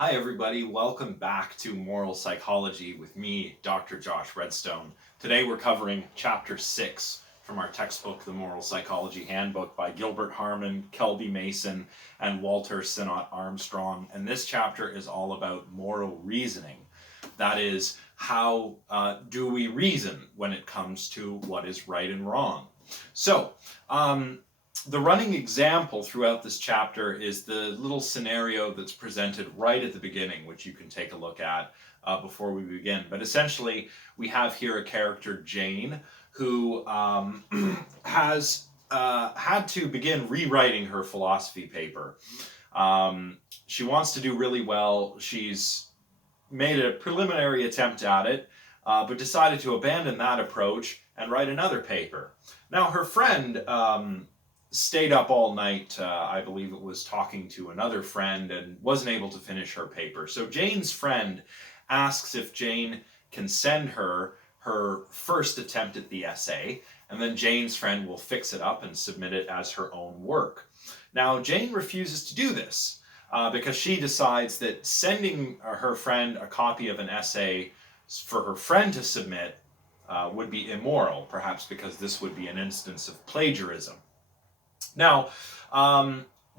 Hi everybody, welcome back to Moral Psychology with me, Dr. Josh Redstone. Today we're covering Chapter 6 from our textbook, The Moral Psychology Handbook by Gilbert Harmon, Kelby Mason, and Walter Sinnott Armstrong. And this chapter is all about moral reasoning. That is, how do we reason when it comes to what is right and wrong? So, the running example throughout this chapter is the little scenario that's presented right at the beginning, which you can take a look at before we begin. But essentially, we have here a character, Jane, who has had to begin rewriting her philosophy paper. She wants to do really well. She's made a preliminary attempt at it, but decided to abandon that approach and write another paper. Now, her friend stayed up all night, I believe it was, talking to another friend and wasn't able to finish her paper. So Jane's friend asks if Jane can send her first attempt at the essay, and then Jane's friend will fix it up and submit it as her own work. Now, Jane refuses to do this because she decides that sending her friend a copy of an essay for her friend to submit would be immoral, perhaps because this would be an instance of plagiarism. Now,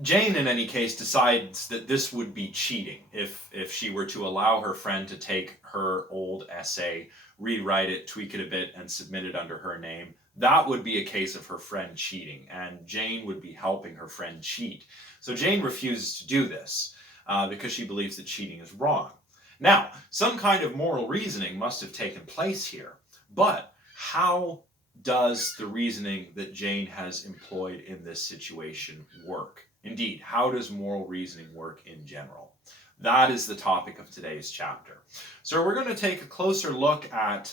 Jane, in any case, decides that this would be cheating if she were to allow her friend to take her old essay, rewrite it, tweak it a bit, and submit it under her name. That would be a case of her friend cheating, and Jane would be helping her friend cheat. So Jane refuses to do this because she believes that cheating is wrong. Now, some kind of moral reasoning must have taken place here, but how does the reasoning that Jane has employed in this situation work? Indeed, how does moral reasoning work in general? That is the topic of today's chapter. So we're going to take a closer look at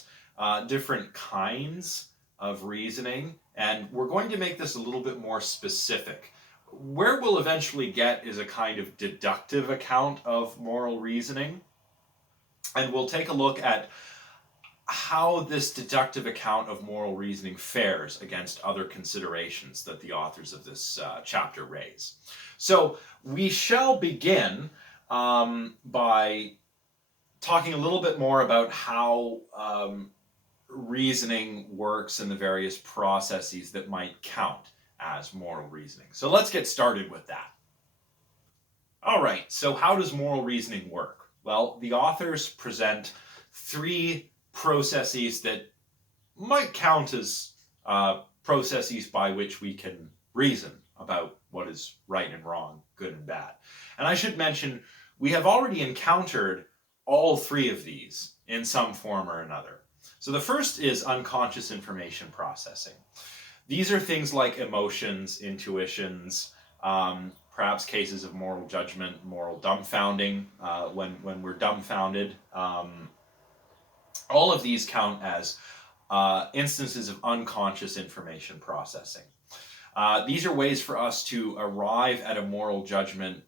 different kinds of reasoning, and we're going to make this a little bit more specific. Where we'll eventually get is a kind of deductive account of moral reasoning, and we'll take a look at how this deductive account of moral reasoning fares against other considerations that the authors of this chapter raise. So we shall begin by talking a little bit more about how reasoning works and the various processes that might count as moral reasoning. So let's get started with that. All right, so how does moral reasoning work? Well, the authors present three processes that might count as processes by which we can reason about what is right and wrong, good and bad. And I should mention, we have already encountered all three of these in some form or another. So the first is unconscious information processing. These are things like emotions, intuitions, perhaps cases of moral judgment, moral dumbfounding, when we're dumbfounded. All of these count as instances of unconscious information processing. These are ways for us to arrive at a moral judgment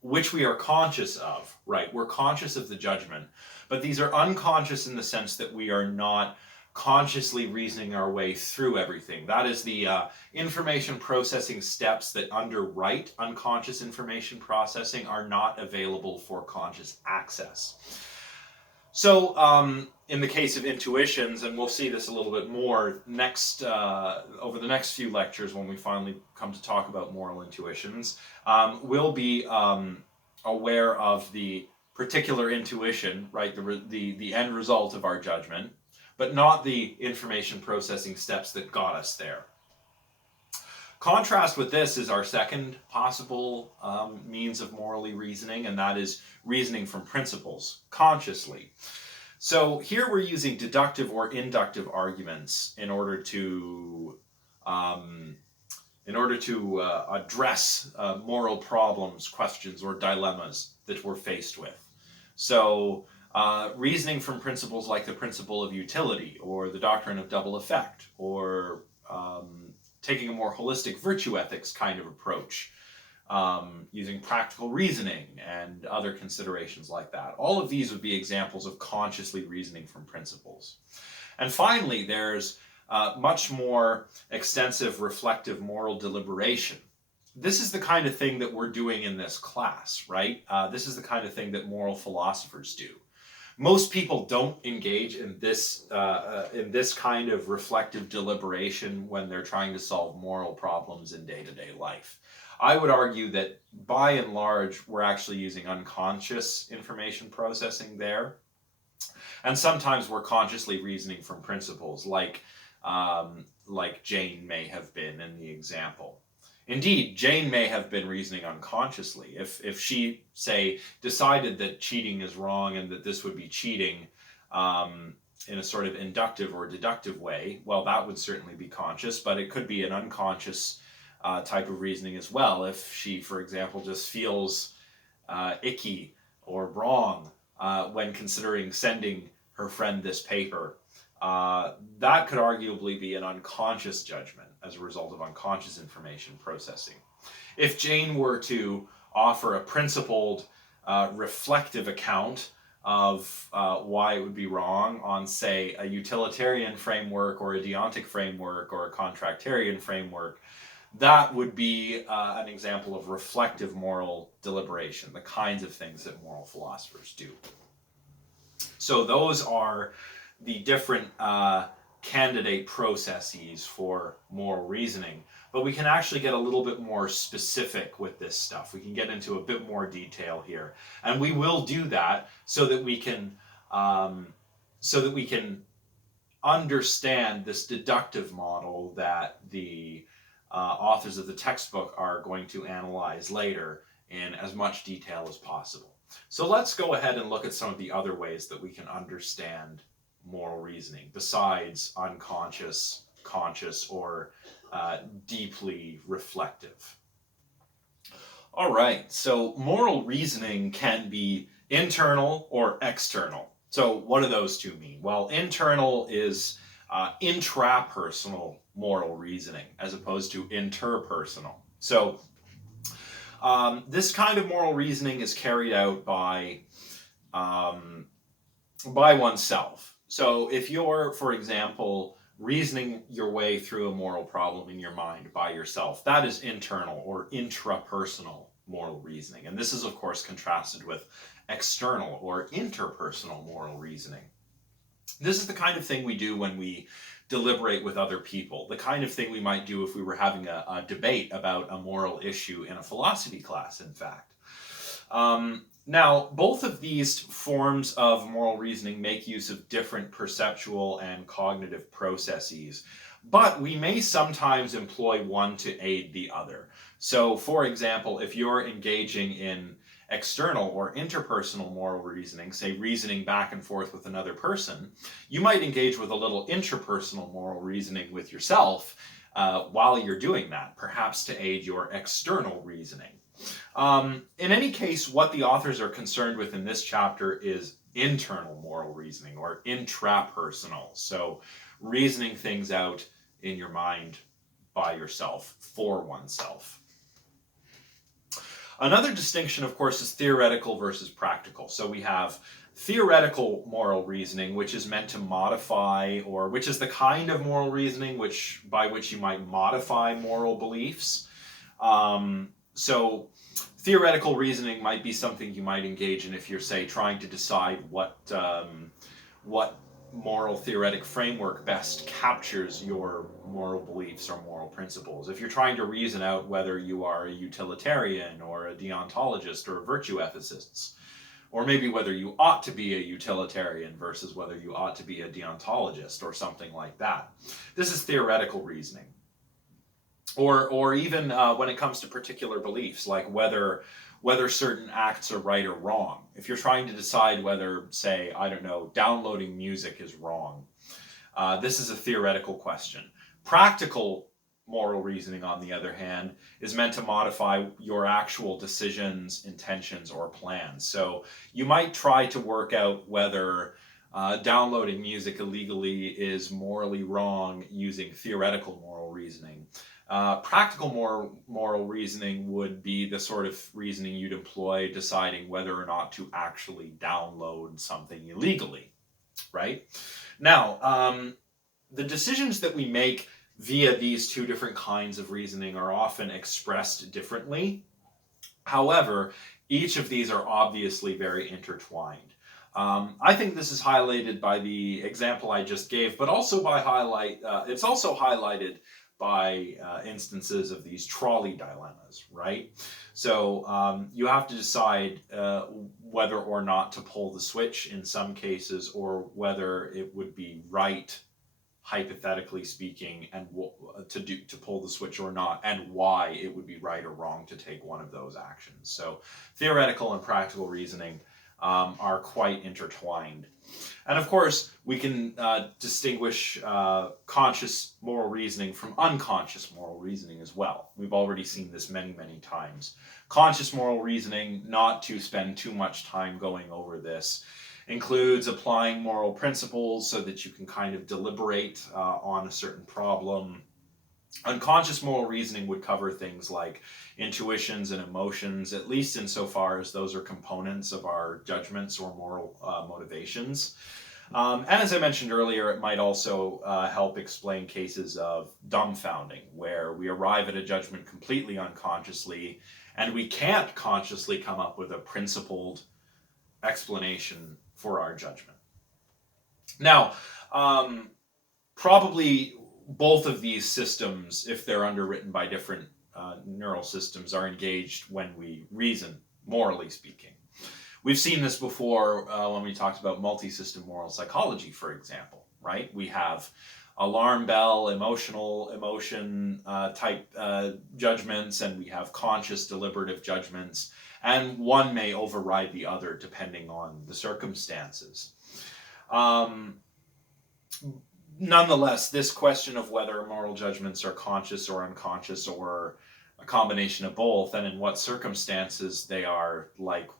which we are conscious of, right? We're conscious of the judgment, but these are unconscious in the sense that we are not consciously reasoning our way through everything. That is the information processing steps that underwrite unconscious information processing are not available for conscious access. So in the case of intuitions, and we'll see this a little bit more next over the next few lectures when we finally come to talk about moral intuitions, we'll be aware of the particular intuition, right, the end result of our judgment, but not the information processing steps that got us there. Contrast with this is our second possible means of morally reasoning, and that is reasoning from principles, consciously. So here we're using deductive or inductive arguments in order to address moral problems, questions, or dilemmas that we're faced with. So reasoning from principles like the principle of utility, or the doctrine of double effect, or taking a more holistic virtue ethics kind of approach, using practical reasoning and other considerations like that. All of these would be examples of consciously reasoning from principles. And finally, there's much more extensive reflective moral deliberation. this is the kind of thing that we're doing in this class, right? This is the kind of thing that moral philosophers do. Most people don't engage in this kind of reflective deliberation when they're trying to solve moral problems in day-to-day life. I would argue that by and large, we're actually using unconscious information processing there. And sometimes we're consciously reasoning from principles, like Jane may have been in the example. Indeed, Jane may have been reasoning unconsciously. If she, say, decided that cheating is wrong and that this would be cheating in a sort of inductive or deductive way, well, that would certainly be conscious, but it could be an unconscious type of reasoning as well. If she, for example, just feels icky or wrong when considering sending her friend this paper, that could arguably be an unconscious judgment as a result of unconscious information processing. If Jane were to offer a principled, reflective account of why it would be wrong on, say, a utilitarian framework or a deontic framework or a contractarian framework, that would be an example of reflective moral deliberation, the kinds of things that moral philosophers do. So those are the different candidate processes for moral reasoning. But we can actually get a little bit more specific with this stuff. We can get into a bit more detail here. And we will do that so that we can understand this deductive model that the authors of the textbook are going to analyze later in as much detail as possible. So let's go ahead and look at some of the other ways that we can understand moral reasoning besides unconscious, conscious, or deeply reflective. All right, so moral reasoning can be internal or external. So what do those two mean? Well, internal is intrapersonal moral reasoning as opposed to interpersonal. So this kind of moral reasoning is carried out by oneself. So if you're, for example, reasoning your way through a moral problem in your mind by yourself, that is internal or intrapersonal moral reasoning. And this is, of course, contrasted with external or interpersonal moral reasoning. This is the kind of thing we do when we deliberate with other people, the kind of thing we might do if we were having a debate about a moral issue in a philosophy class, in fact. Now, both of these forms of moral reasoning make use of different perceptual and cognitive processes, but we may sometimes employ one to aid the other. So, for example, if you're engaging in external or interpersonal moral reasoning, say reasoning back and forth with another person, you might engage with a little intrapersonal moral reasoning with yourself while you're doing that, perhaps to aid your external reasoning. In any case, what the authors are concerned with in this chapter is internal moral reasoning or intrapersonal. So reasoning things out in your mind by yourself, for oneself. Another distinction, of course, is theoretical versus practical. So we have theoretical moral reasoning, which is meant to modify, or which is the kind of moral reasoning by which you might modify moral beliefs. So theoretical reasoning might be something you might engage in if you're, say, trying to decide what moral theoretic framework best captures your moral beliefs or moral principles. If you're trying to reason out whether you are a utilitarian or a deontologist or a virtue ethicist, or maybe whether you ought to be a utilitarian versus whether you ought to be a deontologist or something like that. This is theoretical reasoning. Or even when it comes to particular beliefs, like whether certain acts are right or wrong. If you're trying to decide whether, say, I don't know, downloading music is wrong, this is a theoretical question. Practical moral reasoning, on the other hand, is meant to modify your actual decisions, intentions, or plans. So you might try to work out whether downloading music illegally is morally wrong using theoretical moral reasoning. Practical moral reasoning would be the sort of reasoning you'd employ deciding whether or not to actually download something illegally, right? Now, the decisions that we make via these two different kinds of reasoning are often expressed differently. However, each of these are obviously very intertwined. I think this is highlighted by the example I just gave, but also by it's also highlighted by instances of these trolley dilemmas, right? So you have to decide whether or not to pull the switch in some cases, or whether it would be right, hypothetically speaking, and to pull the switch or not, and why it would be right or wrong to take one of those actions. So theoretical and practical reasoning are quite intertwined. And of course, we can distinguish conscious moral reasoning from unconscious moral reasoning as well. We've already seen this many, many times. Conscious moral reasoning, not to spend too much time going over this, includes applying moral principles so that you can kind of deliberate on a certain problem. Unconscious moral reasoning would cover things like intuitions and emotions, at least insofar as those are components of our judgments or moral motivations. And as I mentioned earlier, it might also help explain cases of dumbfounding, where we arrive at a judgment completely unconsciously, and we can't consciously come up with a principled explanation for our judgment. Now, probably both of these systems, if they're underwritten by different neural systems, are engaged when we reason, morally speaking. We've seen this before when we talked about multi-system moral psychology, for example, right? We have alarm bell, emotion type judgments, and we have conscious deliberative judgments, and one may override the other depending on the circumstances. Nonetheless, this question of whether moral judgments are conscious or unconscious, or a combination of both, and in what circumstances they are like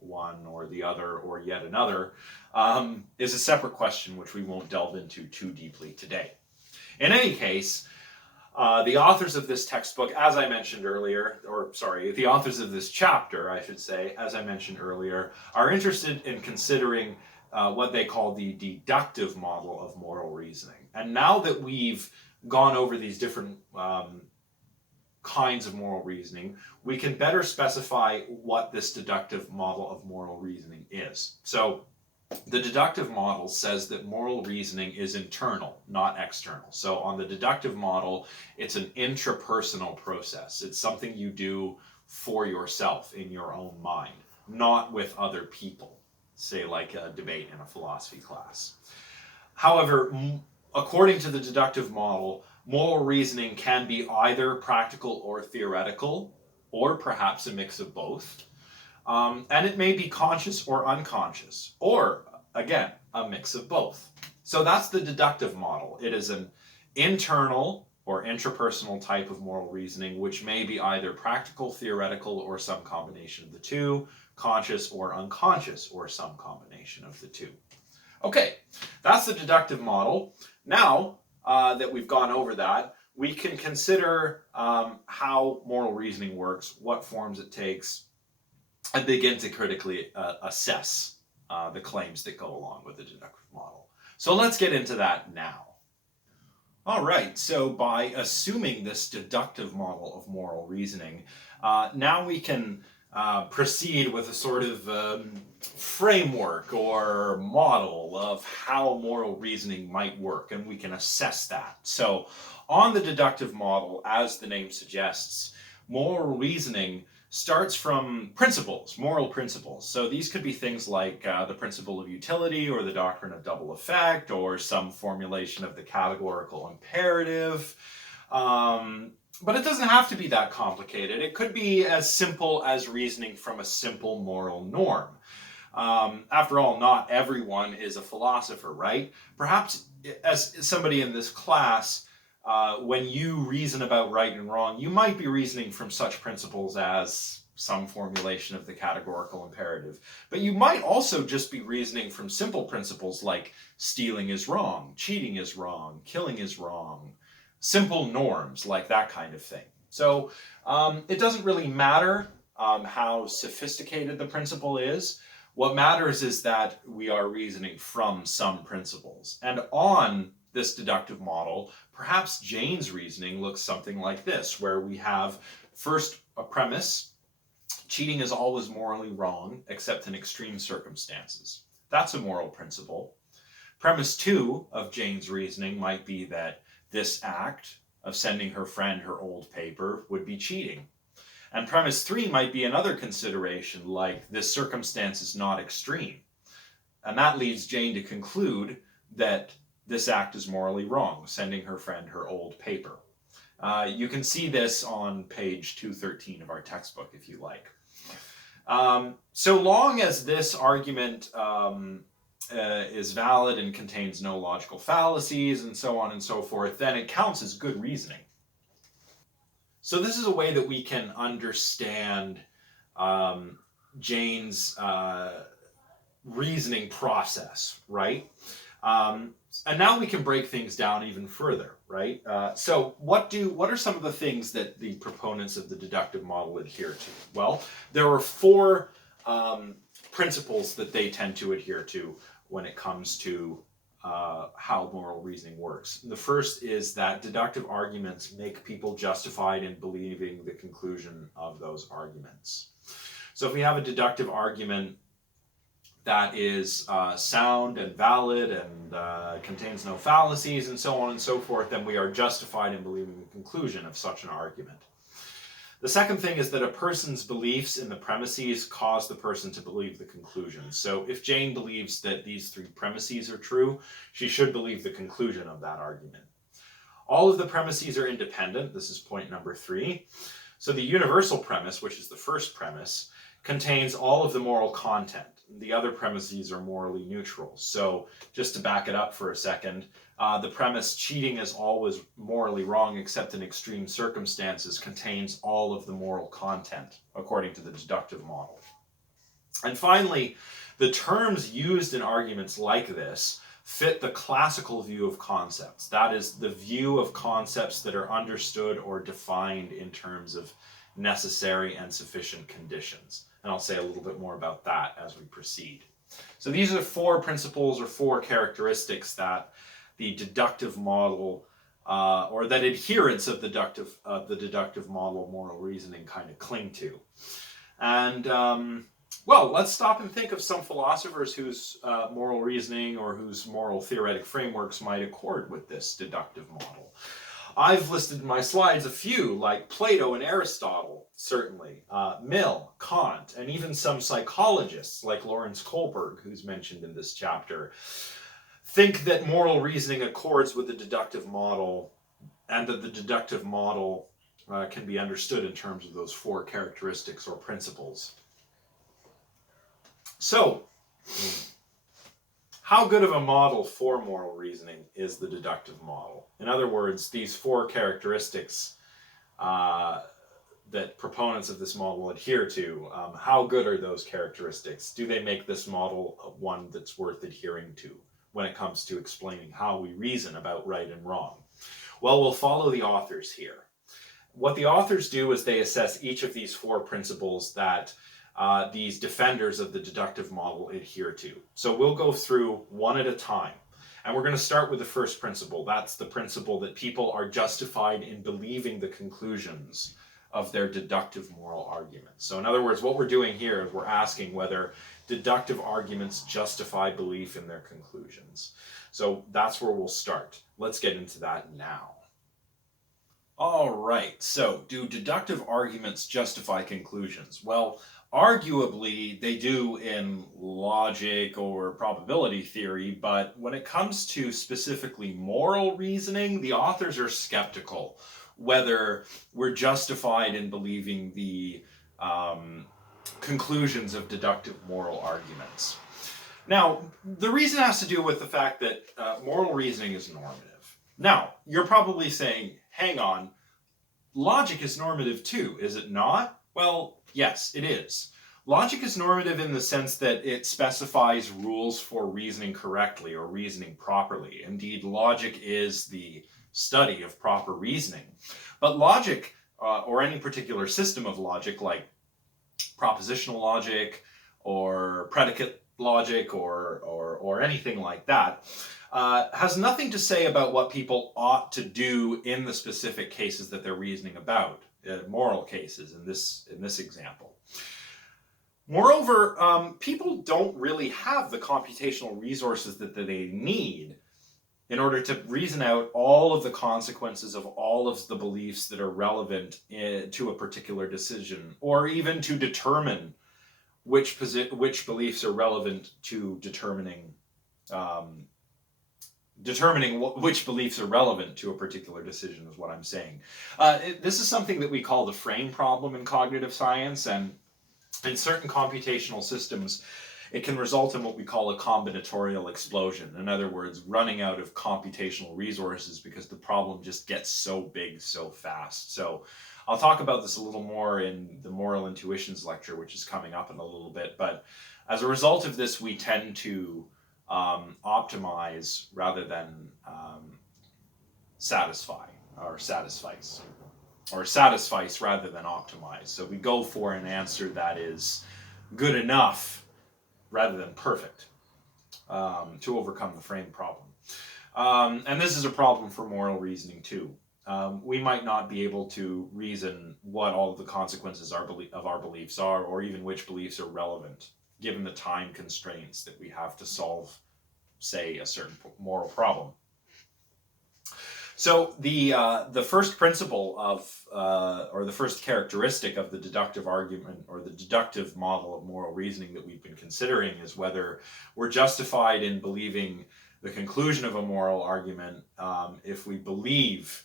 one or the other or yet another, is a separate question which we won't delve into too deeply today. In any case, the authors of this textbook, as I mentioned earlier, the authors of this chapter, I should say, as I mentioned earlier, are interested in considering what they call the deductive model of moral reasoning. And now that we've gone over these different kinds of moral reasoning, we can better specify what this deductive model of moral reasoning is. So the deductive model says that moral reasoning is internal, not external. So on the deductive model, it's an intrapersonal process. It's something you do for yourself in your own mind, not with other people, say like a debate in a philosophy class. However, according to the deductive model, moral reasoning can be either practical or theoretical, or perhaps a mix of both. And it may be conscious or unconscious, or, again, a mix of both. So that's the deductive model. It is an internal or intrapersonal type of moral reasoning, which may be either practical, theoretical, or some combination of the two, conscious or unconscious, or some combination of the two. Okay, that's the deductive model. Now that we've gone over that, we can consider how moral reasoning works, what forms it takes, and begin to critically assess the claims that go along with the deductive model. So let's get into that now. All right, so by assuming this deductive model of moral reasoning, now we can proceed with a sort of framework or model of how moral reasoning might work, and we can assess that. So on the deductive model, as the name suggests, moral reasoning starts from principles, moral principles. So these could be things like the principle of utility, or the doctrine of double effect, or some formulation of the categorical imperative. But it doesn't have to be that complicated. It could be as simple as reasoning from a simple moral norm. After all, not everyone is a philosopher, right? Perhaps as somebody in this class, when you reason about right and wrong, you might be reasoning from such principles as some formulation of the categorical imperative. But you might also just be reasoning from simple principles like stealing is wrong, cheating is wrong, killing is wrong, simple norms, like that kind of thing. So it doesn't really matter how sophisticated the principle is. What matters is that we are reasoning from some principles. And on this deductive model, perhaps Jane's reasoning looks something like this, where we have first a premise: cheating is always morally wrong except in extreme circumstances. That's a moral principle. Premise 2 of Jane's reasoning might be that this act of sending her friend her old paper would be cheating. And premise 3 might be another consideration, like this circumstance is not extreme. And that leads Jane to conclude that this act is morally wrong, sending her friend her old paper. You can see this on page 213 of our textbook if you like. So long as this argument is valid and contains no logical fallacies and so on and so forth, then it counts as good reasoning. So this is a way that we can understand Jane's reasoning process, right? And now we can break things down even further, right? So what are some of the things that the proponents of the deductive model adhere to? Well, there are 4 principles that they tend to adhere to when it comes to how moral reasoning works. The first is that deductive arguments make people justified in believing the conclusion of those arguments. So if we have a deductive argument that is sound and valid and contains no fallacies and so on and so forth, then we are justified in believing the conclusion of such an argument. The second thing is that a person's beliefs in the premises cause the person to believe the conclusion. So if Jane believes that these 3 premises are true, she should believe the conclusion of that argument. All of the premises are independent. This is point number 3. So the universal premise, which is the first premise, contains all of the moral content. The other premises are morally neutral. So just to back it up for a second, the premise cheating is always morally wrong except in extreme circumstances contains all of the moral content according to the deductive model. And finally, the terms used in arguments like this fit the classical view of concepts. That is, the view of concepts that are understood or defined in terms of necessary and sufficient conditions. And I'll say a little bit more about that as we proceed. So these are 4 principles or 4 characteristics that the deductive model, or that adherents of the deductive model moral reasoning kind of cling to. And well, let's stop and think of some philosophers whose moral reasoning or whose moral theoretic frameworks might accord with this deductive model. I've listed in my slides a few, like Plato and Aristotle, certainly, Mill, Kant, and even some psychologists like Lawrence Kohlberg, who's mentioned in this chapter, think that moral reasoning accords with the deductive model, and that the deductive model can be understood in terms of those 4 characteristics or principles. So, how good of a model for moral reasoning is the deductive model? In other words, these 4 characteristics that proponents of this model adhere to, how good are those characteristics? Do they make this model one that's worth adhering to when it comes to explaining how we reason about right and wrong? Well, we'll follow the authors here. What the authors do is they assess each of these 4 principles that these defenders of the deductive model adhere to. So we'll go through one at a time. And we're going to start with the first principle. That's the principle that people are justified in believing the conclusions of their deductive moral arguments. So in other words, what we're doing here is we're asking whether deductive arguments justify belief in their conclusions. So that's where we'll start. Let's get into that now. All right, so do deductive arguments justify conclusions? Well, arguably, they do in logic or probability theory, but when it comes to specifically moral reasoning, the authors are skeptical whether we're justified in believing the conclusions of deductive moral arguments. Now, the reason has to do with the fact that moral reasoning is normative. Now, you're probably saying, hang on, logic is normative too, is it not? Well, yes, it is. Logic is normative in the sense that it specifies rules for reasoning correctly or reasoning properly. Indeed, logic is the study of proper reasoning. But logic, or any particular system of logic, like propositional logic or predicate logic or anything like that, has nothing to say about what people ought to do in the specific cases that they're reasoning about, moral cases in this example. Moreover, people don't really have the computational resources that they need in order to reason out all of the consequences of all of the beliefs that are relevant to a particular decision, or even to determine which beliefs are relevant to determining which beliefs are relevant to a particular decision is what I'm saying. This is something that we call the frame problem in cognitive science, and in certain computational systems, it can result in what we call a combinatorial explosion. In other words, running out of computational resources because the problem just gets so big so fast. So I'll talk about this a little more in the Moral Intuitions lecture, which is coming up in a little bit. But as a result of this, we tend to optimize rather than satisfy or satisfice. Or satisfice rather than optimize. So we go for an answer that is good enough rather than perfect to overcome the frame problem. And this is a problem for moral reasoning too. We might not be able to reason what all of the consequences of our beliefs are, or even which beliefs are relevant, given the time constraints that we have to solve, say, a certain moral problem. So the first principle of, or the first characteristic of the deductive argument or the deductive model of moral reasoning that we've been considering is whether we're justified in believing the conclusion of a moral argument if we believe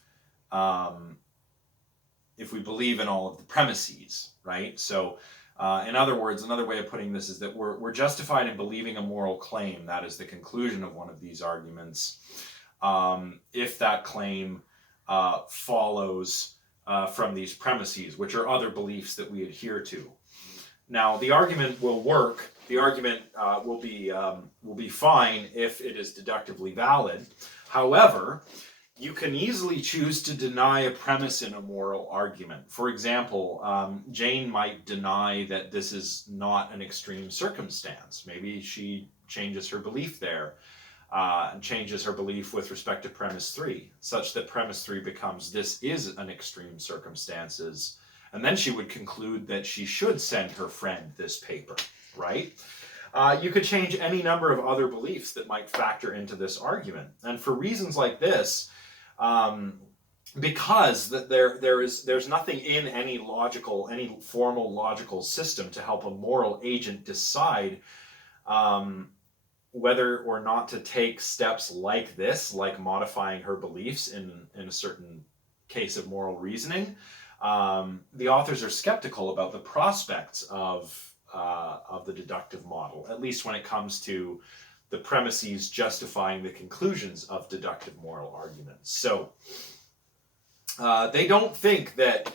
in all of the premises, right? So in other words, another way of putting this is that we're justified in believing a moral claim, that is the conclusion of one of these arguments, if that claim follows from these premises, which are other beliefs that we adhere to. Now, the argument will work. The argument will be fine if it is deductively valid. However, you can easily choose to deny a premise in a moral argument. For example, Jane might deny that this is not an extreme circumstance. Maybe she changes her belief there. And changes her belief with respect to premise 3, such that premise 3 becomes this is an extreme circumstances, and then she would conclude that she should send her friend this paper, right? You could change any number of other beliefs that might factor into this argument, and for reasons like this, because there's nothing in any formal logical system to help a moral agent decide whether or not to take steps like this, like modifying her beliefs in a certain case of moral reasoning, the authors are skeptical about the prospects of the deductive model, at least when it comes to the premises justifying the conclusions of deductive moral arguments. So they don't think that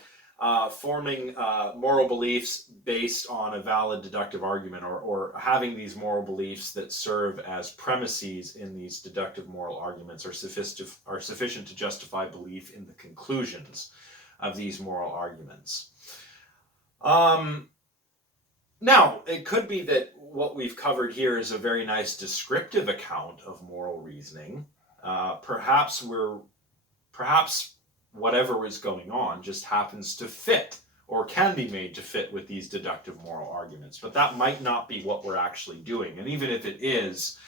forming moral beliefs based on a valid deductive argument, or having these moral beliefs that serve as premises in these deductive moral arguments are sufficient to justify belief in the conclusions of these moral arguments. Now, it could be that what we've covered here is a very nice descriptive account of moral reasoning. Perhaps whatever is going on just happens to fit, or can be made to fit, with these deductive moral arguments. But that might not be what we're actually doing. And even if it is,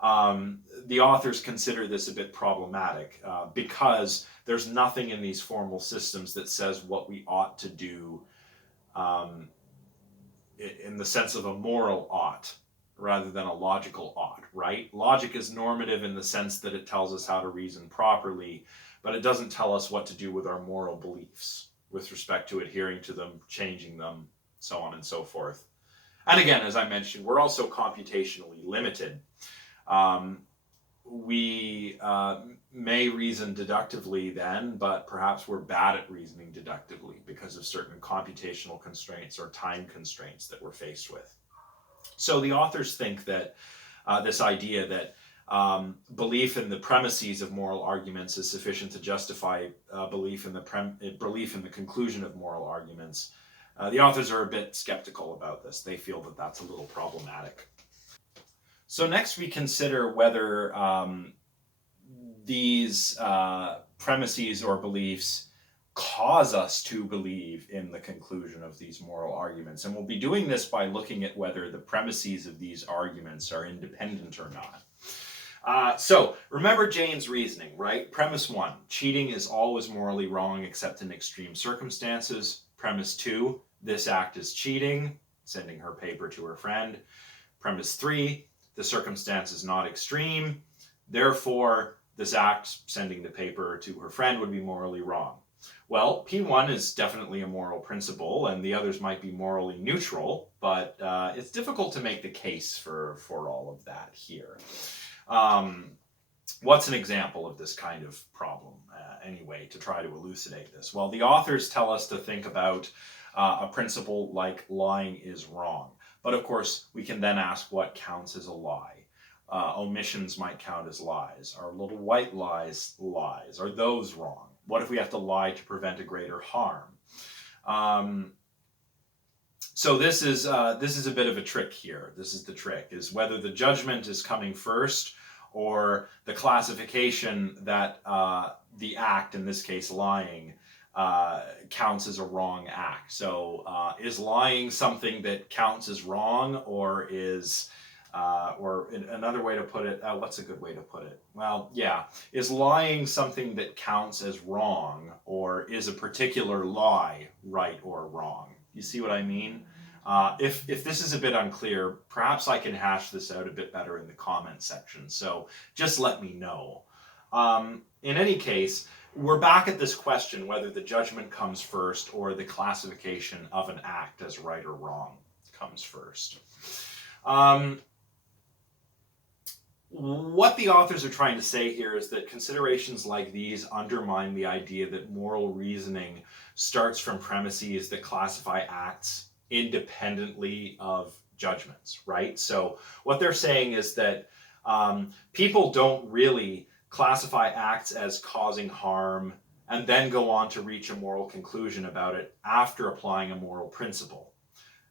the authors consider this a bit problematic because there's nothing in these formal systems that says what we ought to do in the sense of a moral ought rather than a logical ought, right? Logic is normative in the sense that it tells us how to reason properly, but it doesn't tell us what to do with our moral beliefs with respect to adhering to them, changing them, so on and so forth. And again, as I mentioned, we're also computationally limited. We may reason deductively then, but perhaps we're bad at reasoning deductively because of certain computational constraints or time constraints that we're faced with. So the authors think that this idea that belief in the premises of moral arguments is sufficient to justify belief in the conclusion of moral arguments. The authors are a bit skeptical about this. They feel that that's a little problematic. So next we consider whether these premises or beliefs cause us to believe in the conclusion of these moral arguments. And we'll be doing this by looking at whether the premises of these arguments are independent or not. So remember Jane's reasoning, right? Premise 1, cheating is always morally wrong except in extreme circumstances. Premise 2, this act is cheating, sending her paper to her friend. Premise 3, the circumstance is not extreme, therefore this act, sending the paper to her friend, would be morally wrong. Well, P1 is definitely a moral principle, and the others might be morally neutral, but it's difficult to make the case for all of that here. What's an example of this kind of problem, anyway, to try to elucidate this? Well, the authors tell us to think about a principle like lying is wrong. But of course, we can then ask what counts as a lie. Omissions might count as lies. Are little white lies lies? Are those wrong? What if we have to lie to prevent a greater harm? So this is a bit of a trick here. This is the trick, is whether the judgment is coming first or the classification that the act, in this case lying, counts as a wrong act. So is lying something that counts as wrong, or is or another way to put it, what's a good way to put it? Well, yeah, is lying something that counts as wrong, or is a particular lie right or wrong? You see what I mean? If this is a bit unclear, perhaps I can hash this out a bit better in the comment section, so just let me know. In any case, we're back at this question whether the judgment comes first or the classification of an act as right or wrong comes first. What the authors are trying to say here is that considerations like these undermine the idea that moral reasoning starts from premises that classify acts independently of judgments, right? So what they're saying is that people don't really classify acts as causing harm and then go on to reach a moral conclusion about it after applying a moral principle.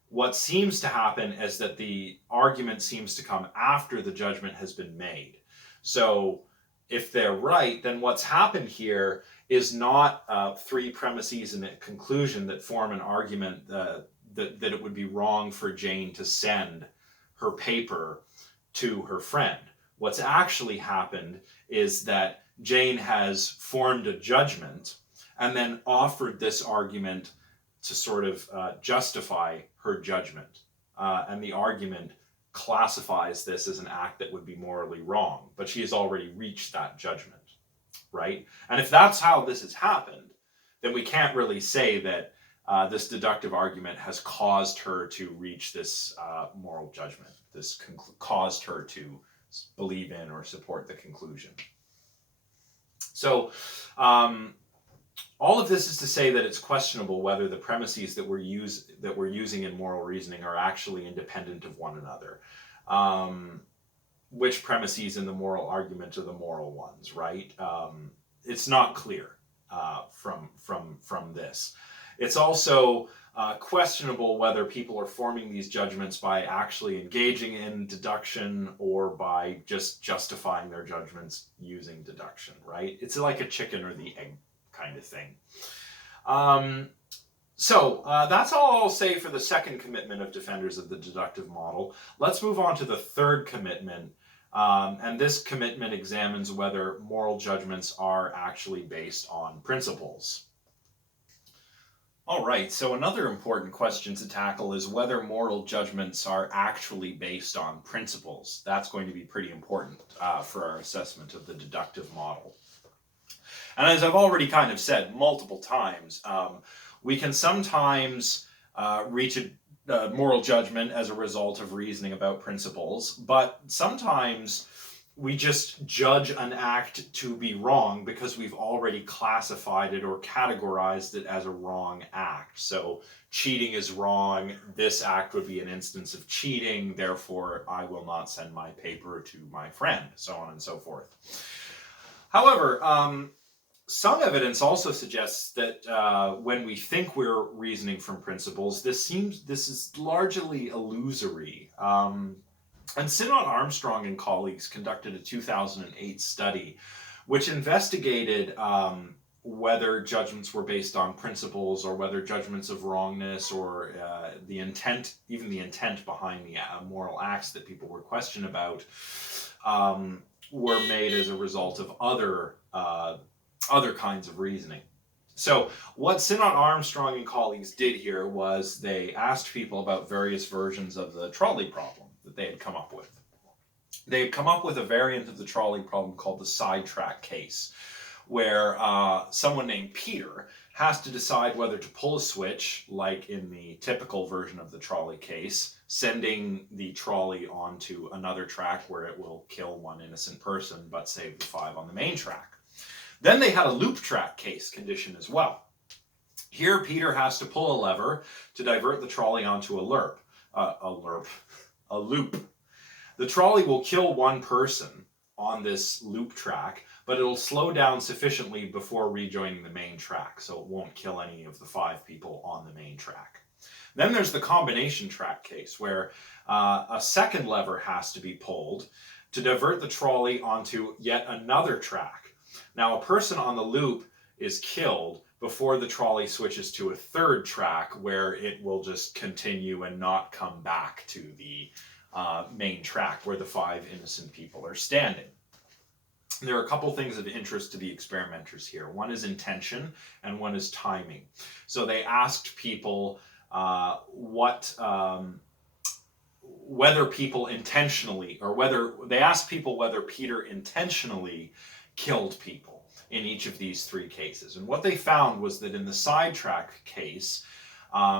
What seems to happen is that the argument seems to come after the judgment has been made. So if they're right, then what's happened here is not three premises and a conclusion that form an argument that it would be wrong for Jane to send her paper to her friend. What's actually happened is that Jane has formed a judgment and then offered this argument to sort of justify her judgment. And the argument classifies this as an act that would be morally wrong, but she has already reached that judgment, right? And if that's how this has happened, then we can't really say that this deductive argument has caused her to reach this moral judgment, this caused her to believe in or support the conclusion. So all of this is to say that it's questionable whether the premises that we're using in moral reasoning are actually independent of one another. Which premises in the moral argument are the moral ones, right? It's not clear from this. It's also questionable whether people are forming these judgments by actually engaging in deduction or by just justifying their judgments using deduction, right? It's like a chicken or the egg kind of thing. So that's all I'll say for the second commitment of defenders of the deductive model. Let's move on to the third commitment. And this commitment examines whether moral judgments are actually based on principles. All right, so another important question to tackle is whether moral judgments are actually based on principles. That's going to be pretty important for our assessment of the deductive model. And as I've already kind of said multiple times, we can sometimes reach a moral judgment as a result of reasoning about principles, but sometimes we just judge an act to be wrong because we've already classified it or categorized it as a wrong act. So cheating is wrong, this act would be an instance of cheating, therefore I will not send my paper to my friend, so on and so forth. However, some evidence also suggests that when we think we're reasoning from principles, this is largely illusory. And Sinnott Armstrong and colleagues conducted a 2008 study which investigated whether judgments were based on principles or whether judgments of wrongness or the intent, even the intent behind the moral acts that people were questioned about, were made as a result of other kinds of reasoning. So what Sinnott Armstrong and colleagues did here was they asked people about various versions of the trolley problem that they had come up with. They had come up with a variant of the trolley problem called the sidetrack case, where someone named Peter has to decide whether to pull a switch, like in the typical version of the trolley case, sending the trolley onto another track where it will kill one innocent person but save the 5 on the main track. Then they had a loop track case condition as well. Here, Peter has to pull a lever to divert the trolley onto a loop. The trolley will kill one person on this loop track, but it'll slow down sufficiently before rejoining the main track, so it won't kill any of the 5 people on the main track. Then there's the combination track case, where a second lever has to be pulled to divert the trolley onto yet another track. Now, a person on the loop is killed before the trolley switches to a third track where it will just continue and not come back to the main track where the 5 innocent people are standing. There are a couple things of interest to the experimenters here. One is intention and one is timing. So they asked people whether people intentionally, or whether Peter intentionally killed people in each of these 3 cases. And what they found was that in the sidetrack case,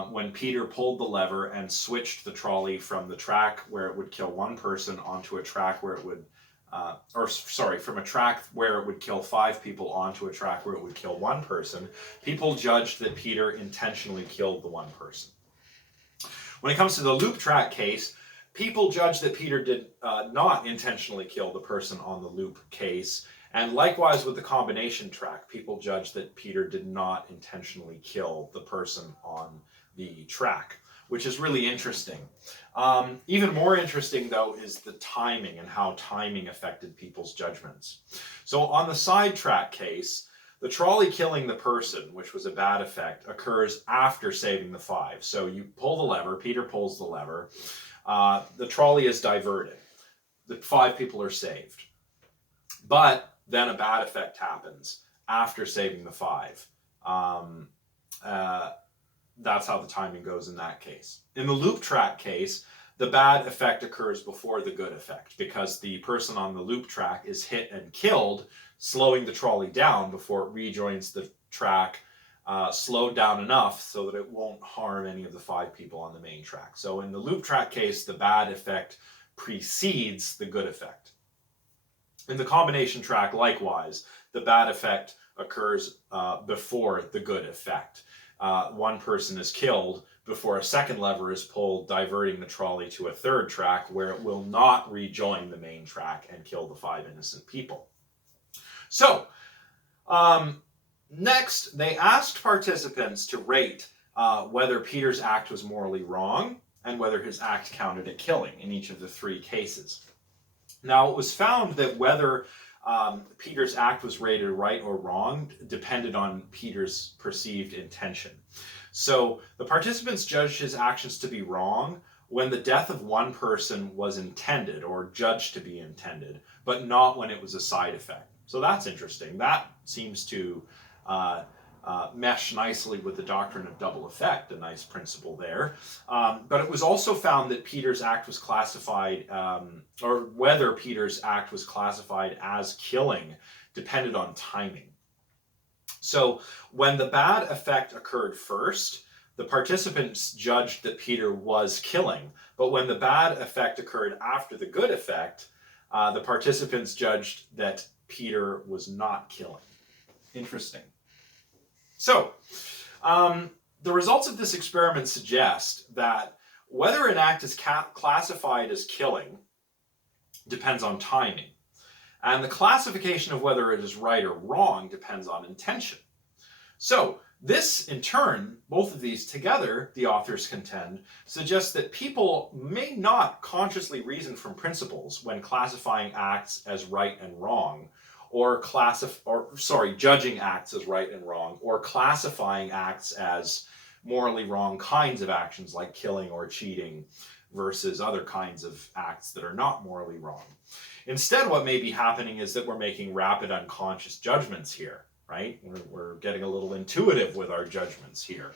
when Peter pulled the lever and switched the trolley from the track where it would kill one person onto a track where it would, from a track where it would kill 5 people onto a track where it would kill one person, people judged that Peter intentionally killed the one person. When it comes to the loop track case, people judged that Peter did not intentionally kill the person on the loop case. And likewise with the combination track, people judged that Peter did not intentionally kill the person on the track, which is really interesting. Even more interesting, though, is the timing and how timing affected people's judgments. So on the sidetrack case, the trolley killing the person, which was a bad effect, occurs after saving the 5. So you pull the lever, Peter pulls the lever, the trolley is diverted, the 5 people are saved. But then a bad effect happens after saving the 5. That's how the timing goes in that case. In the loop track case, the bad effect occurs before the good effect because the person on the loop track is hit and killed, slowing the trolley down before it rejoins the track, slowed down enough so that it won't harm any of the 5 people on the main track. So in the loop track case, the bad effect precedes the good effect. In the combination track, likewise, the bad effect occurs before the good effect. One person is killed before a second lever is pulled, diverting the trolley to a third track where it will not rejoin the main track and kill the 5 innocent people. So, next, they asked participants to rate whether Peter's act was morally wrong and whether his act counted at killing in each of the 3 cases. Now, it was found that whether Peter's act was rated right or wrong depended on Peter's perceived intention. So the participants judged his actions to be wrong when the death of one person was intended or judged to be intended, but not when it was a side effect. So that's interesting. That seems to mesh nicely with the doctrine of double effect, a nice principle there. But it was also found that Peter's act was classified, or whether Peter's act was classified as killing depended on timing. So when the bad effect occurred first, the participants judged that Peter was killing. But when the bad effect occurred after the good effect, the participants judged that Peter was not killing. Interesting. So, the results of this experiment suggest that whether an act is classified as killing depends on timing, and the classification of whether it is right or wrong depends on intention. So, This, in turn, both of these together, the authors contend, suggest that people may not consciously reason from principles when classifying acts as right and wrong, or judging acts as right and wrong, or classifying acts as morally wrong kinds of actions like killing or cheating versus other kinds of acts that are not morally wrong. Instead, what may be happening is that we're making rapid unconscious judgments here, right? We're getting a little intuitive with our judgments here.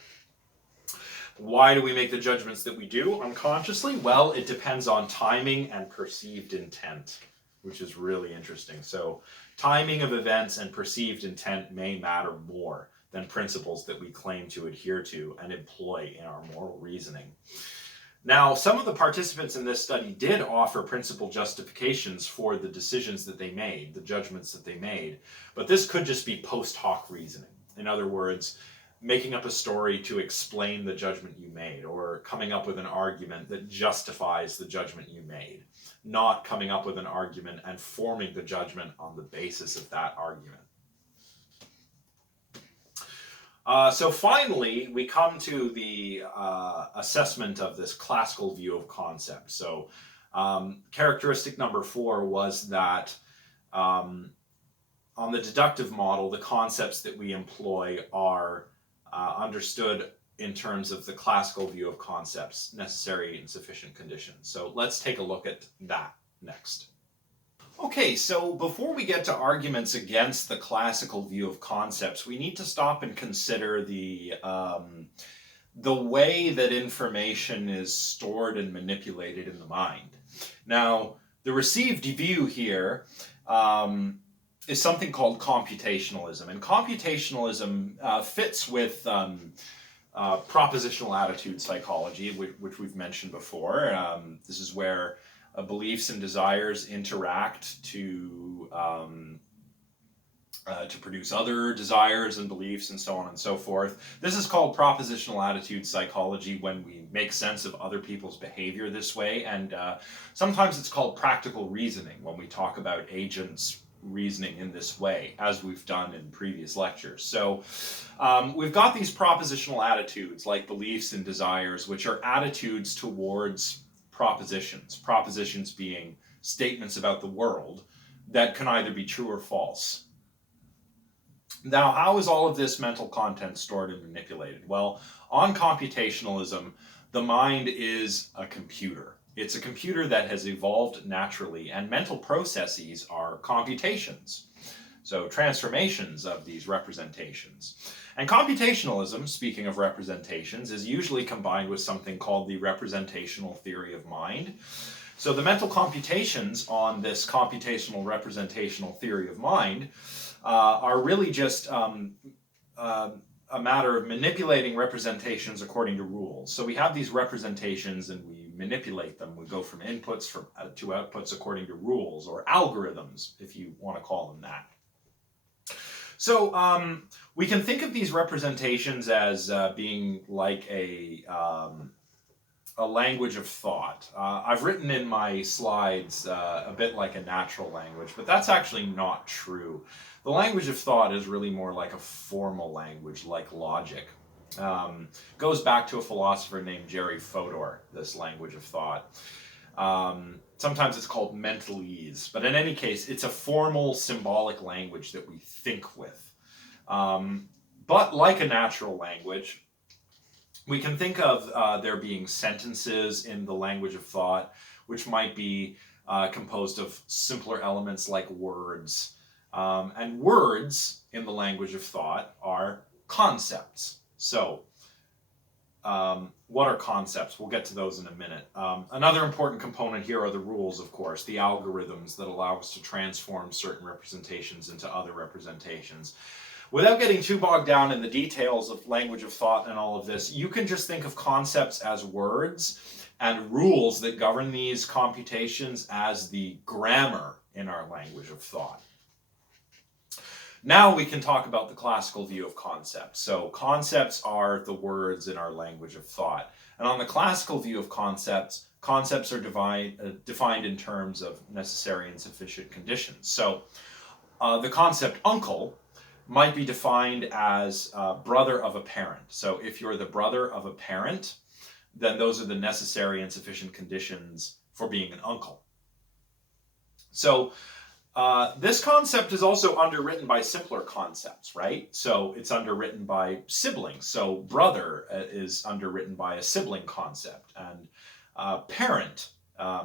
Why do we make the judgments that we do unconsciously? Well, it depends on timing and perceived intent, which is really interesting. So timing of events and perceived intent may matter more than principles that we claim to adhere to and employ in our moral reasoning. Now, some of the participants in this study did offer principle justifications for the decisions that they made, the judgments that they made, but this could just be post hoc reasoning. In other words, making up a story to explain the judgment you made, or coming up with an argument that justifies the judgment you made, not coming up with an argument and forming the judgment on the basis of that argument. So finally, we come to the assessment of this classical view of concepts. So characteristic number 4 was that on the deductive model, the concepts that we employ are understood in terms of the classical view of concepts, necessary and sufficient conditions. So let's take a look at that next. Okay, so before we get to arguments against the classical view of concepts, we need to stop and consider the way that information is stored and manipulated in the mind. Now, the received view here is something called computationalism, and computationalism fits with propositional attitude psychology, which we've mentioned before. This is where beliefs and desires interact to produce other desires and beliefs and so on and so forth. This is called propositional attitude psychology when we make sense of other people's behavior this way, and sometimes it's called practical reasoning when we talk about agents reasoning in this way, as we've done in previous lectures. So we've got these propositional attitudes like beliefs and desires, which are attitudes towards propositions being statements about the world that can either be true or false. Now, how is all of this mental content stored and manipulated? Well, on computationalism, the mind is a computer. It's a computer that has evolved naturally, and mental processes are computations, so transformations of these representations. And computationalism, speaking of representations, is usually combined with something called the representational theory of mind. So the mental computations on this computational representational theory of mind are really just a matter of manipulating representations according to rules. So we have these representations and we manipulate them. We go from inputs to outputs according to rules, or algorithms, if you want to call them that. So we can think of these representations as being like a language of thought. I've written in my slides a bit like a natural language, but that's actually not true. The language of thought is really more like a formal language, like logic. Goes back to a philosopher named Jerry Fodor, this language of thought. Sometimes it's called mentalese, but in any case, it's a formal symbolic language that we think with. But like a natural language, we can think of there being sentences in the language of thought, which might be composed of simpler elements like words. And words in the language of thought are concepts. So, what are concepts? We'll get to those in a minute. Another important component here are the rules, of course, the algorithms that allow us to transform certain representations into other representations. Without getting too bogged down in the details of language of thought and all of this, you can just think of concepts as words and rules that govern these computations as the grammar in our language of thought. Now we can talk about the classical view of concepts. So concepts are the words in our language of thought. And on the classical view of concepts, concepts are defined in terms of necessary and sufficient conditions. So the concept uncle might be defined as brother of a parent. So if you're the brother of a parent, then those are the necessary and sufficient conditions for being an uncle. So this concept is also underwritten by simpler concepts, right? So it's underwritten by siblings. So brother is underwritten by a sibling concept, and parent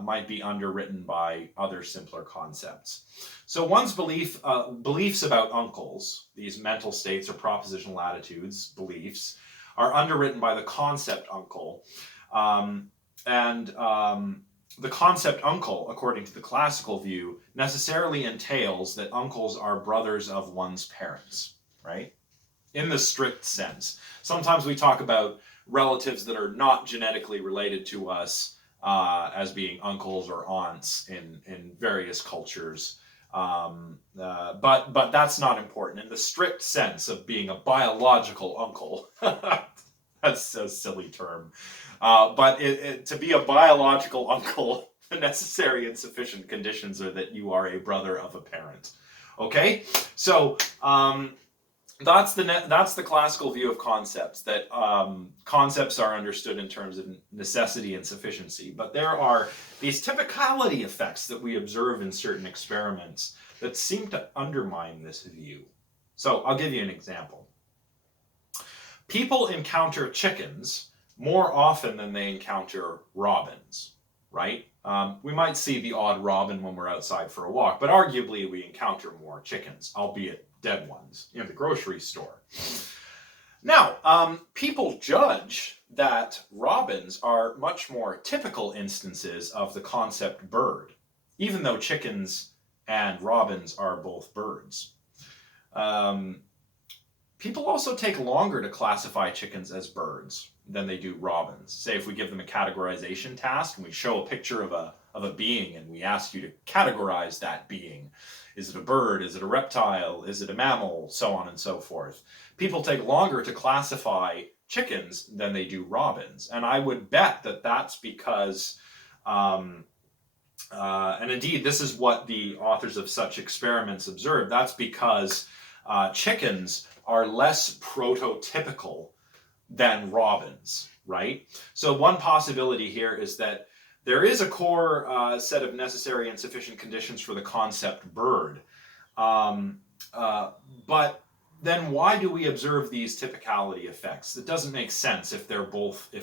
might be underwritten by other simpler concepts. So one's beliefs about uncles, these mental states or propositional attitudes, beliefs, are underwritten by the concept uncle. The concept uncle, according to the classical view, necessarily entails that uncles are brothers of one's parents, right? In the strict sense. Sometimes we talk about relatives that are not genetically related to us as being uncles or aunts in various cultures. But that's not important. In the strict sense of being a biological uncle, that's a silly term. But to be a biological uncle, the necessary and sufficient conditions are that you are a brother of a parent. Okay, so that's the classical view of concepts. That concepts are understood in terms of necessity and sufficiency. But there are these typicality effects that we observe in certain experiments that seem to undermine this view. So I'll give you an example. People encounter chickens more often than they encounter robins, right? We might see the odd robin when we're outside for a walk, but arguably we encounter more chickens, albeit dead ones, in the grocery store. Now, people judge that robins are much more typical instances of the concept bird, even though chickens and robins are both birds. People also take longer to classify chickens as birds than they do robins. Say if we give them a categorization task and we show a picture of a being and we ask you to categorize that being. Is it a bird? Is it a reptile? Is it a mammal? So on and so forth. People take longer to classify chickens than they do robins. And I would bet that that's because, and indeed this is what the authors of such experiments observed, that's because chickens are less prototypical than robins, right? So one possibility here is that there is a core set of necessary and sufficient conditions for the concept bird. But then why do we observe these typicality effects? It doesn't make sense if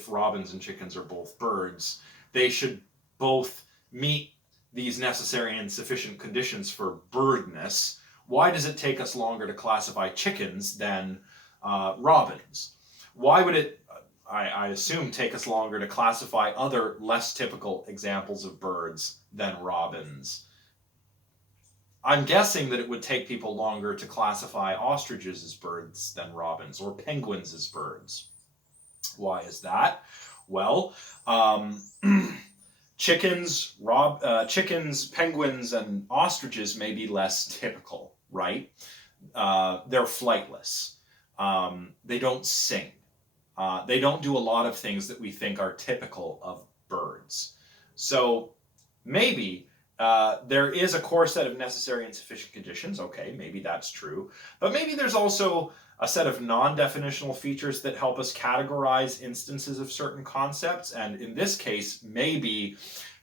robins and chickens are both birds. They should both meet these necessary and sufficient conditions for birdness. Why does it take us longer to classify chickens than robins? Why would it, I assume, take us longer to classify other less typical examples of birds than robins? I'm guessing that it would take people longer to classify ostriches as birds than robins, or penguins as birds. Why is that? Well, chickens, penguins, and ostriches may be less typical, right? They're flightless. They don't sing. They don't do a lot of things that we think are typical of birds. So maybe there is a core set of necessary and sufficient conditions. Okay, maybe that's true. But maybe there's also a set of non-definitional features that help us categorize instances of certain concepts. And in this case, maybe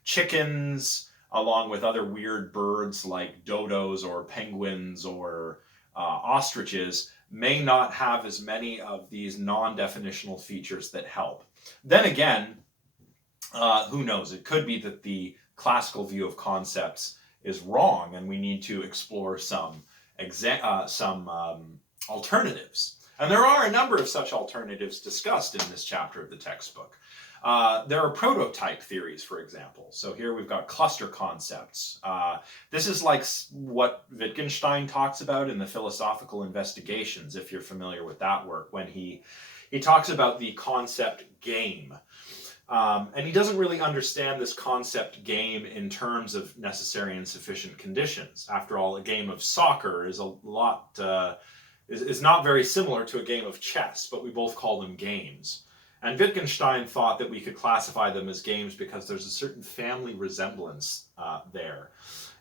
chickens, along with other weird birds like dodos or penguins or ostriches, may not have as many of these non-definitional features that help. Then again, who knows? It could be that the classical view of concepts is wrong and we need to explore some alternatives. And there are a number of such alternatives discussed in this chapter of the textbook. There are prototype theories, for example. So here we've got cluster concepts. This is like what Wittgenstein talks about in the Philosophical Investigations, if you're familiar with that work, when he talks about the concept game. And he doesn't really understand this concept game in terms of necessary and sufficient conditions. After all, a game of soccer is is not very similar to a game of chess, but we both call them games. And Wittgenstein thought that we could classify them as games because there's a certain family resemblance there.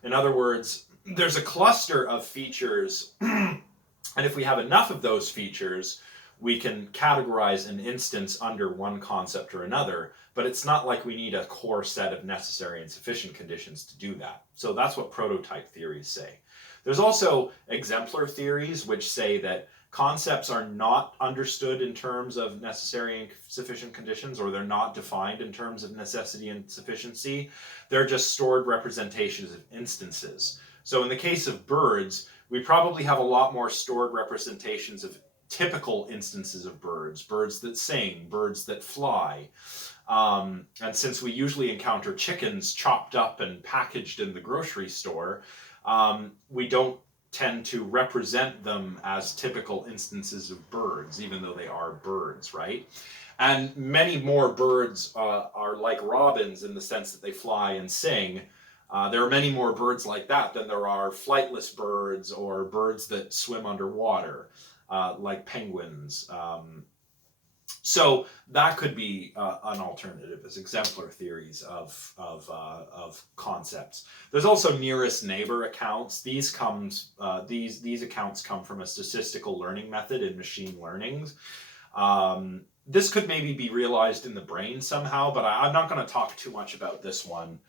In other words, there's a cluster of features And if we have enough of those features, we can categorize an instance under one concept or another, but it's not like we need a core set of necessary and sufficient conditions to do that. So that's what prototype theories say. There's also exemplar theories, which say that concepts are not understood in terms of necessary and sufficient conditions, or they're not defined in terms of necessity and sufficiency. They're just stored representations of instances. So in the case of birds, we probably have a lot more stored representations of typical instances of birds, birds that sing, birds that fly. And since we usually encounter chickens chopped up and packaged in the grocery store, we don't tend to represent them as typical instances of birds, even though they are birds, right? And many more birds are like robins in the sense that they fly and sing. There are many more birds like that than there are flightless birds or birds that swim underwater, like penguins. So that could be an alternative as exemplar theories of concepts. There's also nearest neighbor accounts. These accounts come from a statistical learning method in machine learning. This could maybe be realized in the brain somehow, but I'm not going to talk too much about this one.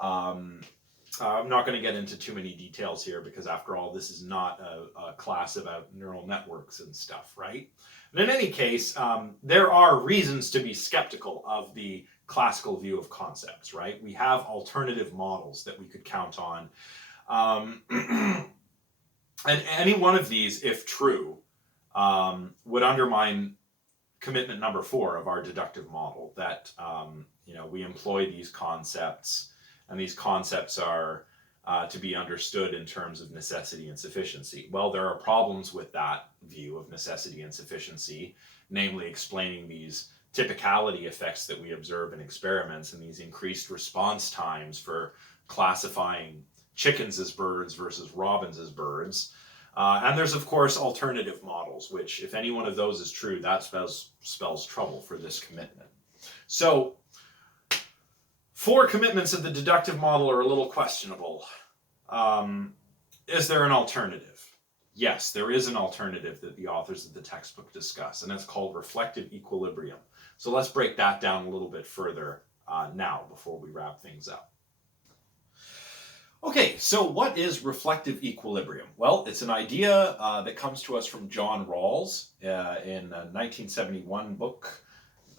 I'm not going to get into too many details here because, after all, this is not a class about neural networks and stuff, right? But in any case, there are reasons to be skeptical of the classical view of concepts, right? We have alternative models that we could count on. And any one of these, if true, would undermine commitment number 4 of our deductive model, that we employ these concepts, and these concepts are to be understood in terms of necessity and sufficiency. Well, there are problems with that view of necessity and sufficiency, namely explaining these typicality effects that we observe in experiments and these increased response times for classifying chickens as birds versus robins as birds. And there's, of course, alternative models, which, if any one of those is true, that spells trouble for this commitment. So, 4 commitments of the deductive model are a little questionable. Is there an alternative? Yes, there is an alternative that the authors of the textbook discuss, and it's called reflective equilibrium. So let's break that down a little bit further now before we wrap things up. Okay, so what is reflective equilibrium? Well, it's an idea that comes to us from John Rawls in a 1971 book.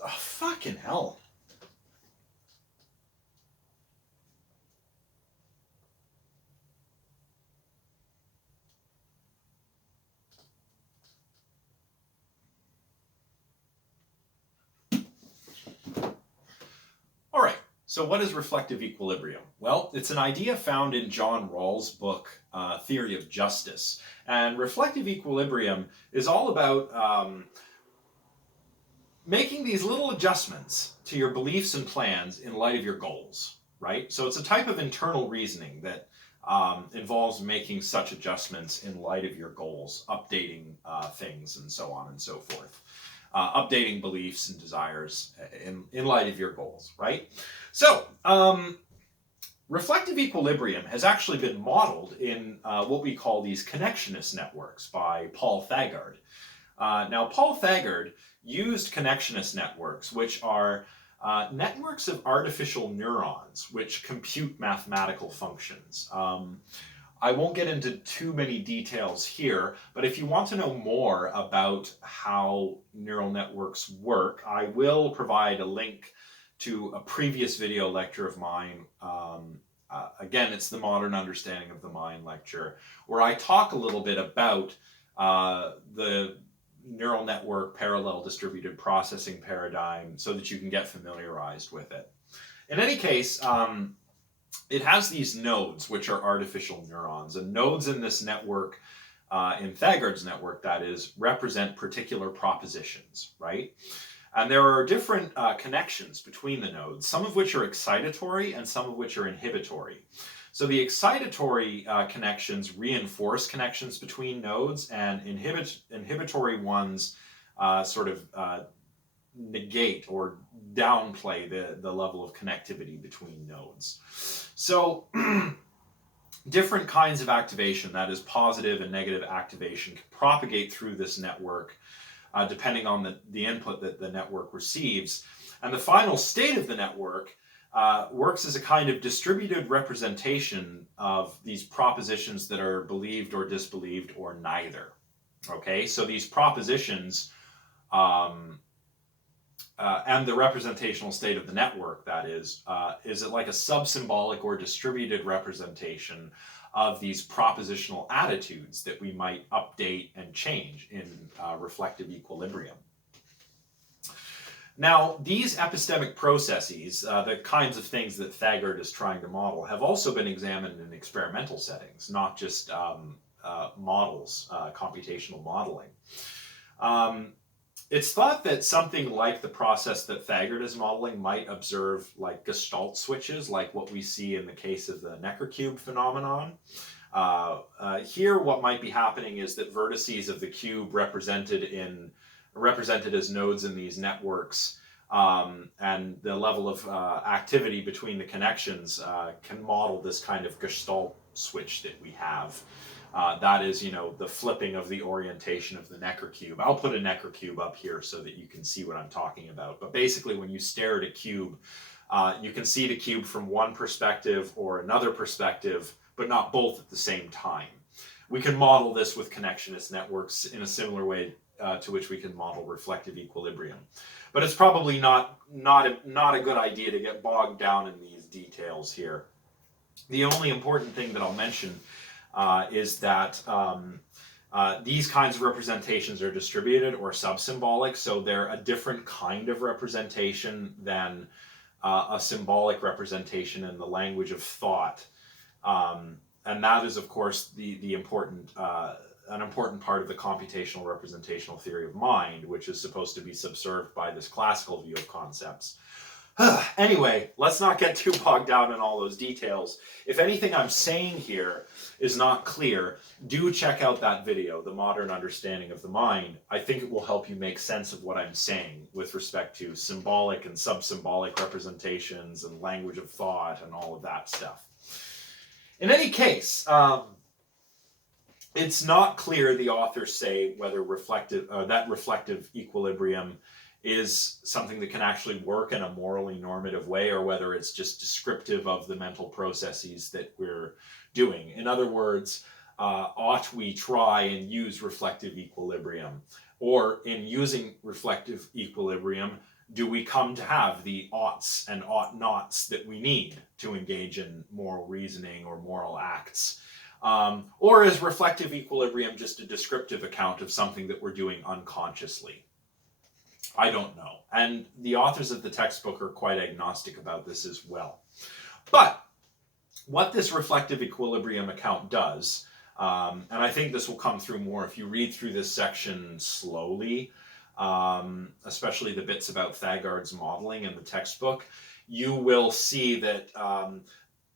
Oh, fucking hell. All right, so what is reflective equilibrium? Well, it's an idea found in John Rawls' book, Theory of Justice. And reflective equilibrium is all about making these little adjustments to your beliefs and plans in light of your goals, right? So it's a type of internal reasoning that involves making such adjustments in light of your goals, updating things, and so on and so forth. Updating beliefs and desires in light of your goals, right? So, reflective equilibrium has actually been modeled in what we call these connectionist networks by Paul Thagard. Now, Paul Thagard used connectionist networks, which are networks of artificial neurons which compute mathematical functions. I won't get into too many details here, but if you want to know more about how neural networks work, I will provide a link to a previous video lecture of mine. Again, it's the Modern Understanding of the Mind lecture, where I talk a little bit about the neural network parallel distributed processing paradigm so that you can get familiarized with it. In any case, it has these nodes, which are artificial neurons, and nodes in this network, in Thagard's network, that is, represent particular propositions, right? And there are different connections between the nodes, some of which are excitatory and some of which are inhibitory. So the excitatory connections reinforce connections between nodes, and inhibitory ones sort of negate or downplay the level of connectivity between nodes. So different kinds of activation, that is positive and negative activation, can propagate through this network depending on the input that the network receives. And the final state of the network works as a kind of distributed representation of these propositions that are believed or disbelieved or neither. Okay, so these propositions and the representational state of the network, that is it like a subsymbolic or distributed representation of these propositional attitudes that we might update and change in reflective equilibrium. Now, these epistemic processes, the kinds of things that Thagard is trying to model, have also been examined in experimental settings, not just models, computational modeling. It's thought that something like the process that Thagard is modeling might observe like Gestalt switches, like what we see in the case of the Necker cube phenomenon. Here, what might be happening is that vertices of the cube represented as nodes in these networks, and the level of activity between the connections can model this kind of Gestalt switch that we have. That is, the flipping of the orientation of the Necker cube. I'll put a Necker cube up here so that you can see what I'm talking about. But basically, when you stare at a cube, you can see the cube from one perspective or another perspective, but not both at the same time. We can model this with connectionist networks in a similar way to which we can model reflective equilibrium. But it's probably not a good idea to get bogged down in these details here. The only important thing that I'll mention is that these kinds of representations are distributed or subsymbolic, so they're a different kind of representation than a symbolic representation in the language of thought. And that is, of course, an important part of the computational representational theory of mind, which is supposed to be subserved by this classical view of concepts. Anyway, let's not get too bogged down in all those details. If anything I'm saying here is not clear, do check out that video, The Modern Understanding of the Mind. I think it will help you make sense of what I'm saying with respect to symbolic and subsymbolic representations and language of thought and all of that stuff. In any case, it's not clear, the authors say, whether that reflective equilibrium is something that can actually work in a morally normative way, or whether it's just descriptive of the mental processes that we're doing. In other words, ought we try and use reflective equilibrium? Or in using reflective equilibrium, do we come to have the oughts and ought nots that we need to engage in moral reasoning or moral acts? Or is reflective equilibrium just a descriptive account of something that we're doing unconsciously? I don't know. And the authors of the textbook are quite agnostic about this as well. But what this reflective equilibrium account does, and I think this will come through more if you read through this section slowly, especially the bits about Thagard's modeling in the textbook, you will see that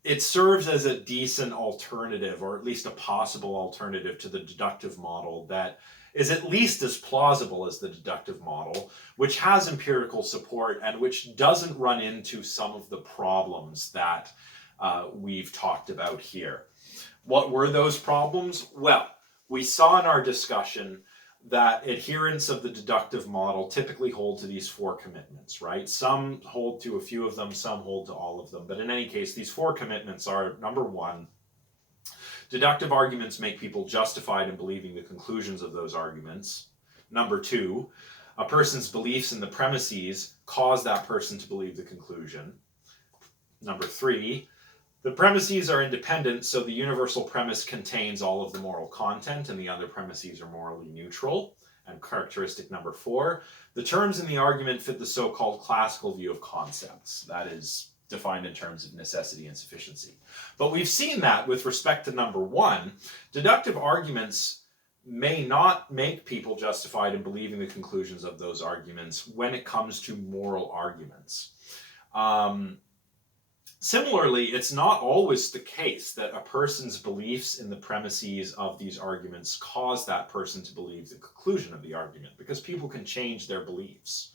it serves as a decent alternative, or at least a possible alternative to the deductive model that is at least as plausible as the deductive model, which has empirical support and which doesn't run into some of the problems that we've talked about here. What were those problems? Well, we saw in our discussion that adherents of the deductive model typically hold to these four commitments, right? Some hold to a few of them, some hold to all of them. But in any case, these four commitments are, number one, deductive arguments make people justified in believing the conclusions of those arguments. Number two, a person's beliefs in the premises cause that person to believe the conclusion. Number three, the premises are independent, so the universal premise contains all of the moral content and the other premises are morally neutral. And characteristic number four, the terms in the argument fit the so-called classical view of concepts. That is defined in terms of necessity and sufficiency. But we've seen that with respect to number one, deductive arguments may not make people justified in believing the conclusions of those arguments when it comes to moral arguments. Similarly, it's not always the case that a person's beliefs in the premises of these arguments cause that person to believe the conclusion of the argument, because people can change their beliefs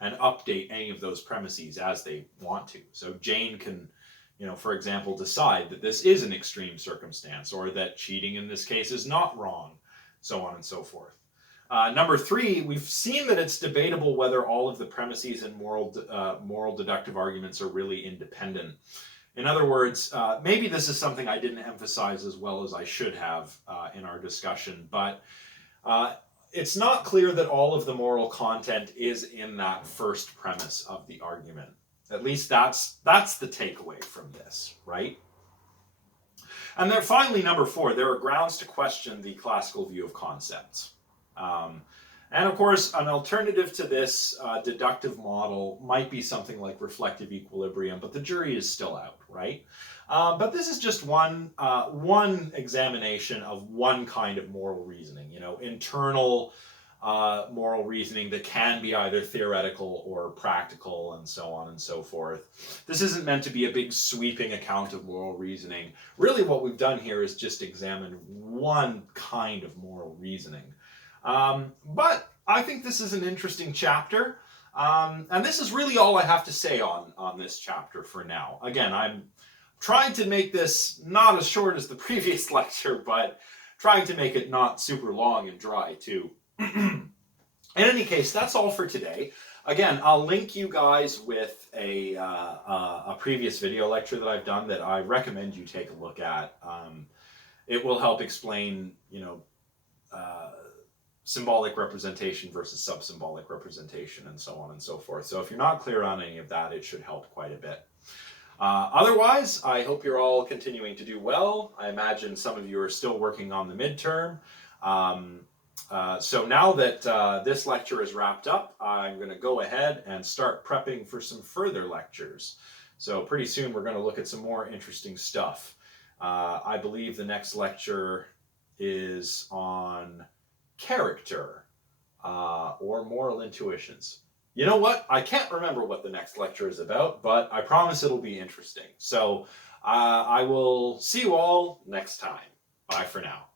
and update any of those premises as they want to. So Jane can, for example, decide that this is an extreme circumstance, or that cheating in this case is not wrong, so on and so forth. Number 3, we've seen that it's debatable whether all of the premises in moral deductive arguments are really independent. In other words, maybe this is something I didn't emphasize as well as I should have in our discussion, but it's not clear that all of the moral content is in that first premise of the argument. At least that's the takeaway from this, right? And then finally, number 4, there are grounds to question the classical view of concepts. And of course, an alternative to this deductive model might be something like reflective equilibrium, but the jury is still out, right? But this is just one examination of one kind of moral reasoning, internal moral reasoning that can be either theoretical or practical, and so on and so forth. This isn't meant to be a big sweeping account of moral reasoning. Really what we've done here is just examine one kind of moral reasoning. But I think this is an interesting chapter, and this is really all I have to say on this chapter for now. Again, I'm trying to make this not as short as the previous lecture, but trying to make it not super long and dry too. In any case, that's all for today. Again, I'll link you guys with a previous video lecture that I've done that I recommend you take a look at. It will help explain, symbolic representation versus sub-symbolic representation, and so on and so forth. So if you're not clear on any of that, it should help quite a bit. Otherwise, I hope you're all continuing to do well. I imagine some of you are still working on the midterm. So now that this lecture is wrapped up, I'm going to go ahead and start prepping for some further lectures. So pretty soon we're going to look at some more interesting stuff. I believe the next lecture is on character or moral intuitions. You know what? I can't remember what the next lecture is about, but I promise it'll be interesting. So I will see you all next time. Bye for now.